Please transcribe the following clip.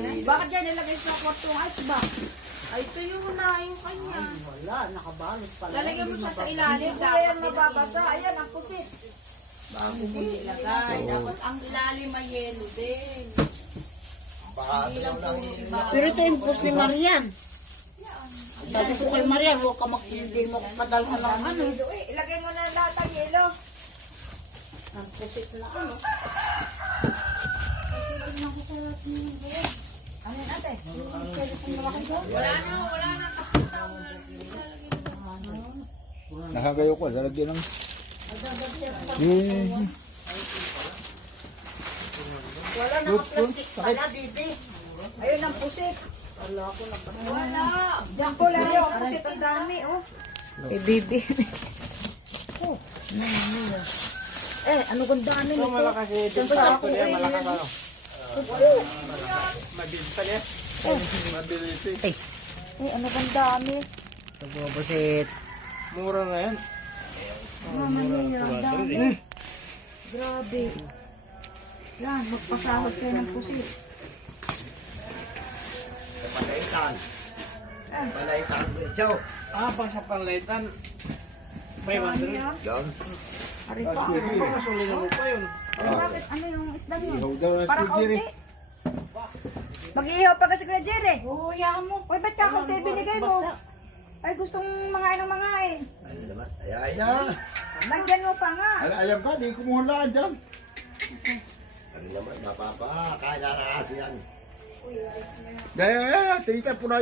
Bakit yan nilagay sa kwartong ice ba? Ay, tuyo na yung kanya. Ay, wala, nakabalot pala. Lalagyan mo siya sa ilalim. Kaya yan mababasa. Ayan ang pusit. Bago mo nilagay. Dapat ang ilalim ay yelo din. Baka Hindi lang lang puro iba. Pero ito yung post ni Marian. Sabi ko kay Marian, huwag ka hindi mo padalhan ng ano. Ilagay mo na lahat ang yelo. Ang pusit na ano. Ano yun ate? Wala na. nakagayo ko, lalagyan ng... Wala naka-plastic pala, bibi. Ayun ang pusit. Wala. Diyan ko lang yung pusit ang dami oh. Eh, bibi. Ano kung dami nito? Malakas eh. Sakto niya, malakas ano. Mabilis pa niya. Mabilis eh. Ano kung dami? Busit. Mura na yan. Grabe. Yan, magpasahod kayo ng pusit. Palaitan. Palaitan. Ciao. Pang panglaitan. 500. Yan. Ari pa. Pangasuli na mo pa yun. Bakit? Ano yung isda niyo? Ihaw daw na Para si Jerry. kaunti. Mag-iihaw pa kasi Kuya Jerry. Oo, yahan mo. Uy, ba't kakunti binigay mo? Ay, gustong mangain ng mangain. Ano naman? Ay na. Nandyan mo pa nga. Ayam ka, di kumuha lang dyan. Ano naman, napapa. Kaya na aso yan. Gaya, tingnan po na